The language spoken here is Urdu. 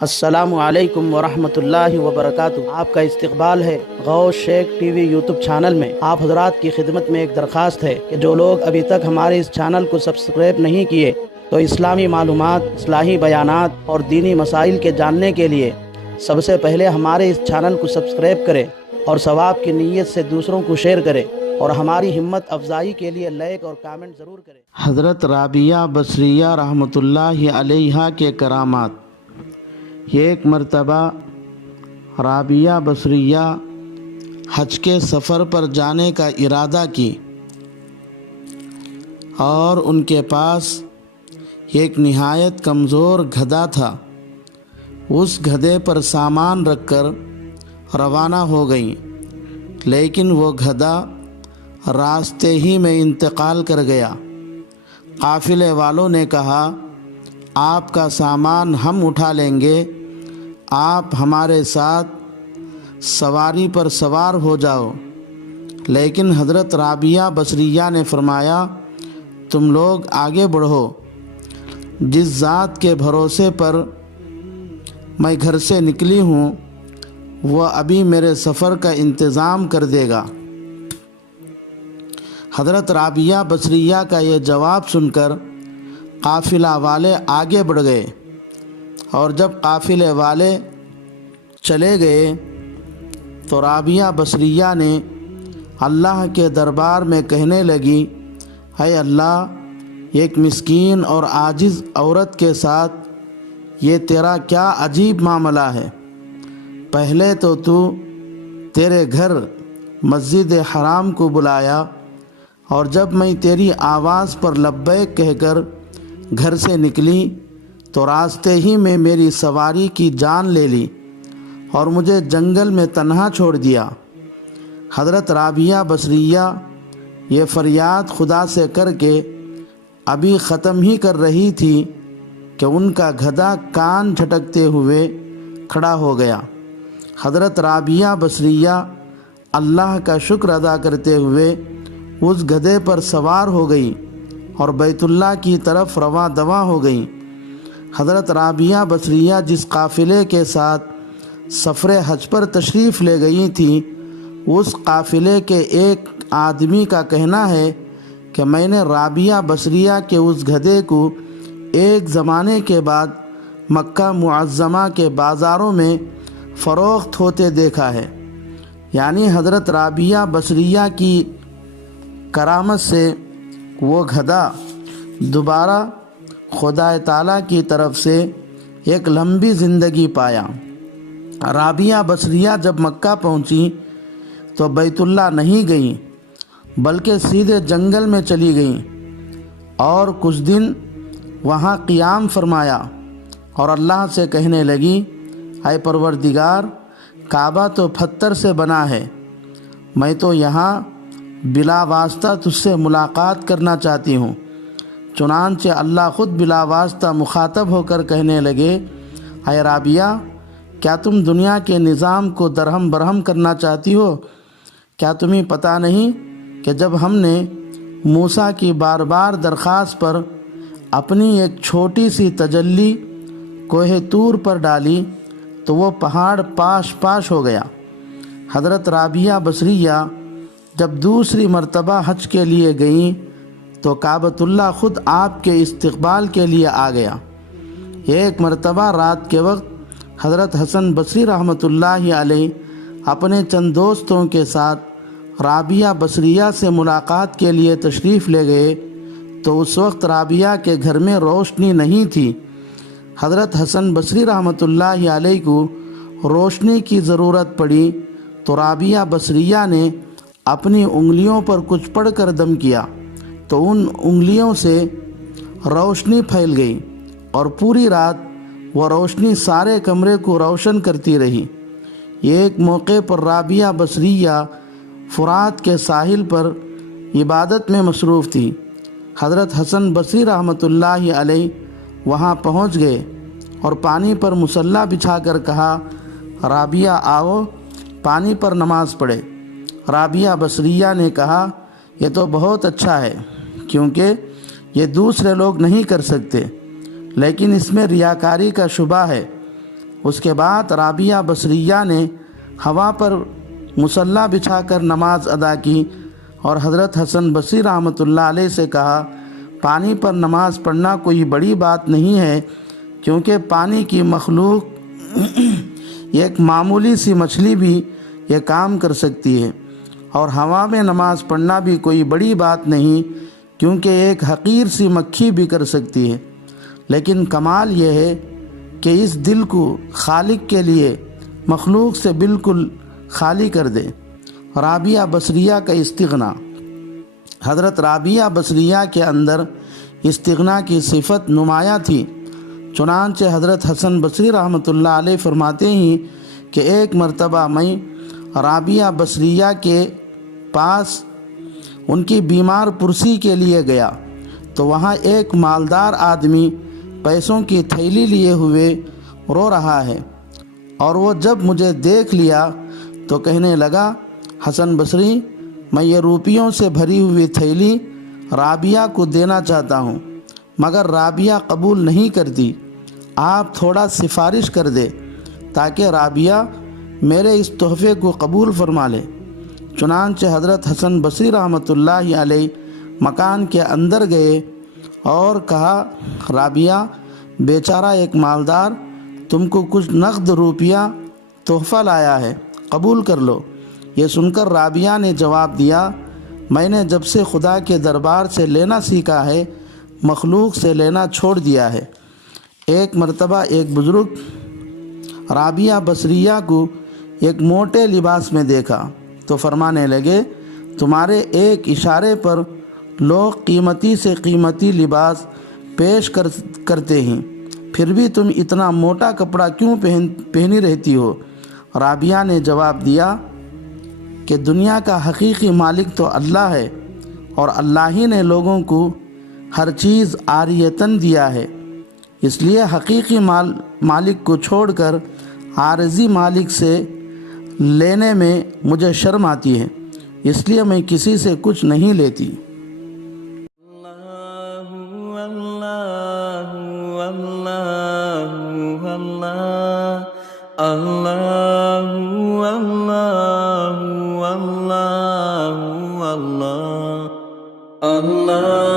السلام علیکم ورحمۃ اللہ وبرکاتہ۔ آپ کا استقبال ہے غوث شیخ ٹی وی یوٹیوب چینل میں۔ آپ حضرات کی خدمت میں ایک درخواست ہے کہ جو لوگ ابھی تک ہمارے اس چینل کو سبسکرائب نہیں کیے تو اسلامی معلومات، اصلاحی بیانات اور دینی مسائل کے جاننے کے لیے سب سے پہلے ہمارے اس چینل کو سبسکرائب کریں اور ثواب کی نیت سے دوسروں کو شیئر کریں اور ہماری ہمت افزائی کے لیے لائک اور کامنٹ ضرور کریں۔ حضرت رابعہ بصریہ رحمۃ اللہ علیہا کے کرامات۔ ایک مرتبہ رابعہ بصریہ حج کے سفر پر جانے کا ارادہ کی اور ان کے پاس ایک نہایت کمزور گدھا تھا۔ اس گدھے پر سامان رکھ کر روانہ ہو گئیں، لیکن وہ گدھا راستے ہی میں انتقال کر گیا۔ قافلے والوں نے کہا، آپ کا سامان ہم اٹھا لیں گے، آپ ہمارے ساتھ سواری پر سوار ہو جاؤ۔ لیکن حضرت رابعہ بصریہ نے فرمایا، تم لوگ آگے بڑھو، جس ذات کے بھروسے پر میں گھر سے نکلی ہوں وہ ابھی میرے سفر کا انتظام کر دے گا۔ حضرت رابعہ بصریہ کا یہ جواب سن کر قافلہ والے آگے بڑھ گئے، اور جب قافلے والے چلے گئے تو رابعہ بصریہ نے اللہ کے دربار میں کہنے لگی، اے اللہ، ایک مسکین اور عاجز عورت کے ساتھ یہ تیرا کیا عجیب معاملہ ہے۔ پہلے تو تیرے گھر مسجد حرام کو بلایا، اور جب میں تیری آواز پر لبیک کہہ کر گھر سے نکلی تو راستے ہی میں میری سواری کی جان لے لی اور مجھے جنگل میں تنہا چھوڑ دیا۔ حضرت رابعہ بصریہ یہ فریاد خدا سے کر کے ابھی ختم ہی کر رہی تھی کہ ان کا گدھا کان جھٹکتے ہوئے کھڑا ہو گیا۔ حضرت رابعہ بصریہ اللہ کا شکر ادا کرتے ہوئے اس گدھے پر سوار ہو گئی اور بیت اللہ کی طرف رواں دواں ہو گئیں۔ حضرت رابعہ بصریہ جس قافلے کے ساتھ سفر حج پر تشریف لے گئی تھیں، اس قافلے کے ایک آدمی کا کہنا ہے کہ میں نے رابعہ بصریہ کے اس گدھے کو ایک زمانے کے بعد مکہ معظمہ کے بازاروں میں فروخت ہوتے دیکھا ہے۔ یعنی حضرت رابعہ بصریہ کی کرامت سے وہ گدھا دوبارہ خدا تعالیٰ کی طرف سے ایک لمبی زندگی پایا۔ رابعہ بصریہ جب مکہ پہنچی تو بیت اللہ نہیں گئیں بلکہ سیدھے جنگل میں چلی گئیں اور کچھ دن وہاں قیام فرمایا اور اللہ سے کہنے لگی، اے پروردگار، کعبہ تو پتھر سے بنا ہے، میں تو یہاں بلا واسطہ تجھ سے ملاقات کرنا چاہتی ہوں۔ چنانچہ اللہ خود بلا واسطہ مخاطب ہو کر کہنے لگے، اے رابعہ، کیا تم دنیا کے نظام کو درہم برہم کرنا چاہتی ہو؟ کیا تمہیں پتہ نہیں کہ جب ہم نے موسیٰ کی بار بار درخواست پر اپنی ایک چھوٹی سی تجلی کوہ طور پر ڈالی تو وہ پہاڑ پاش پاش ہو گیا۔ حضرت رابعہ بصریہ جب دوسری مرتبہ حج کے لیے گئیں تو کعبۃ اللہ خود آپ کے استقبال کے لیے آ گیا۔ ایک مرتبہ رات کے وقت حضرت حسن بصری رحمۃ اللہ علیہ اپنے چند دوستوں کے ساتھ رابعہ بصریہ سے ملاقات کے لیے تشریف لے گئے تو اس وقت رابعہ کے گھر میں روشنی نہیں تھی۔ حضرت حسن بصری رحمۃ اللہ علیہ کو روشنی کی ضرورت پڑی تو رابعہ بصریہ نے اپنی انگلیوں پر کچھ پڑھ کر دم کیا تو ان انگلیوں سے روشنی پھیل گئی اور پوری رات وہ روشنی سارے کمرے کو روشن کرتی رہی۔ ایک موقع پر رابعہ بصریہ فرات کے ساحل پر عبادت میں مصروف تھی۔ حضرت حسن بصری رحمۃ اللہ علیہ وہاں پہنچ گئے اور پانی پر مصلی بچھا کر کہا، رابعہ آؤ، پانی پر نماز پڑھے۔ رابعہ بصریہ نے کہا، یہ تو بہت اچھا ہے، کیونکہ یہ دوسرے لوگ نہیں کر سکتے، لیکن اس میں ریاکاری کا شبہ ہے۔ اس کے بعد رابعہ بصریہ نے ہوا پر مصلی بچھا کر نماز ادا کی اور حضرت حسن بصری رحمۃ اللہ علیہ سے کہا، پانی پر نماز پڑھنا کوئی بڑی بات نہیں ہے، کیونکہ پانی کی مخلوق ایک معمولی سی مچھلی بھی یہ کام کر سکتی ہے، اور ہوا میں نماز پڑھنا بھی کوئی بڑی بات نہیں، کیونکہ ایک حقیر سی مکھی بھی کر سکتی ہے۔ لیکن کمال یہ ہے کہ اس دل کو خالق کے لیے مخلوق سے بالکل خالی کر دے۔ رابعہ بصریہ کا استغنا۔ حضرت رابعہ بصریہ کے اندر استغنا کی صفت نمایاں تھی، چنانچہ حضرت حسن بصری رحمۃ اللہ علیہ فرماتے ہیں کہ ایک مرتبہ میں رابعہ بصریہ کے پاس ان کی بیمار پرسی کے لیے گیا تو وہاں ایک مالدار آدمی پیسوں کی تھیلی لیے ہوئے رو رہا ہے، اور وہ جب مجھے دیکھ لیا تو کہنے لگا، حسن بصری، میں یہ روپیوں سے بھری ہوئی تھیلی رابعہ کو دینا چاہتا ہوں، مگر رابعہ قبول نہیں کرتی، آپ تھوڑا سفارش کر دے تاکہ رابعہ میرے اس تحفے کو قبول فرما لے۔ چنانچہ حضرت حسن بصری رحمۃ اللہ علیہ مکان کے اندر گئے اور کہا، رابعہ، بیچارہ ایک مالدار تم کو کچھ نقد روپیہ تحفہ لایا ہے، قبول کر لو۔ یہ سن کر رابعہ نے جواب دیا، میں نے جب سے خدا کے دربار سے لینا سیکھا ہے، مخلوق سے لینا چھوڑ دیا ہے۔ ایک مرتبہ ایک بزرگ رابعہ بصریہ کو ایک موٹے لباس میں دیکھا تو فرمانے لگے، تمہارے ایک اشارے پر لوگ قیمتی سے قیمتی لباس پیش کرتے ہیں، پھر بھی تم اتنا موٹا کپڑا کیوں پہنی رہتی ہو؟ رابعہ نے جواب دیا کہ دنیا کا حقیقی مالک تو اللہ ہے، اور اللہ ہی نے لوگوں کو ہر چیز عاریتاً دیا ہے، اس لیے حقیقی مالک کو چھوڑ کر عارضی مالک سے لینے میں مجھے شرم آتی ہے، اس لیے میں کسی سے کچھ نہیں لیتی۔ اللہ